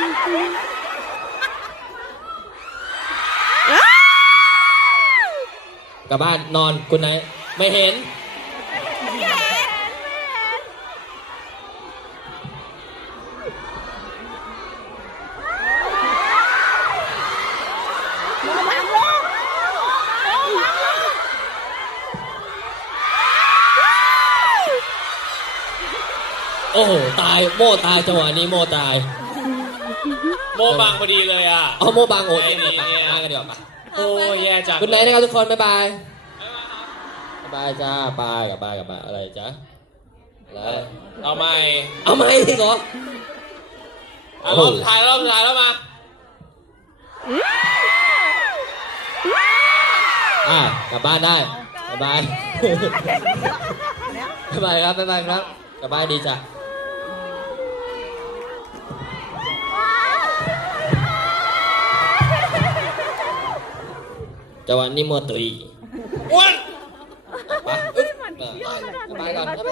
กลับบ้านนอนคุณไหนไม่เห็นโอ้โหตายโม่ตายจังหวะนี้โม่ตายโมบังพอดีเลยอ่ะเอาโม่บางโอ้ยไปกันดีกว่า โอ้ยแย่จังคุณไหนนะครับทุกคนบ๊ายบายบ๊ายบายจ้าบายกับบายอะไรจ้าอะไรเอาใหม่อีกเหรอรอบสุดท้ายแล้วมากลับบ้านได้บ๊ายบายบ๊ายบายครับบ๊ายบายครับกลับบ้านดีจ้ะจังหวะนี้โมตุยอ้วนไปบ๊ายบายก่อนครับ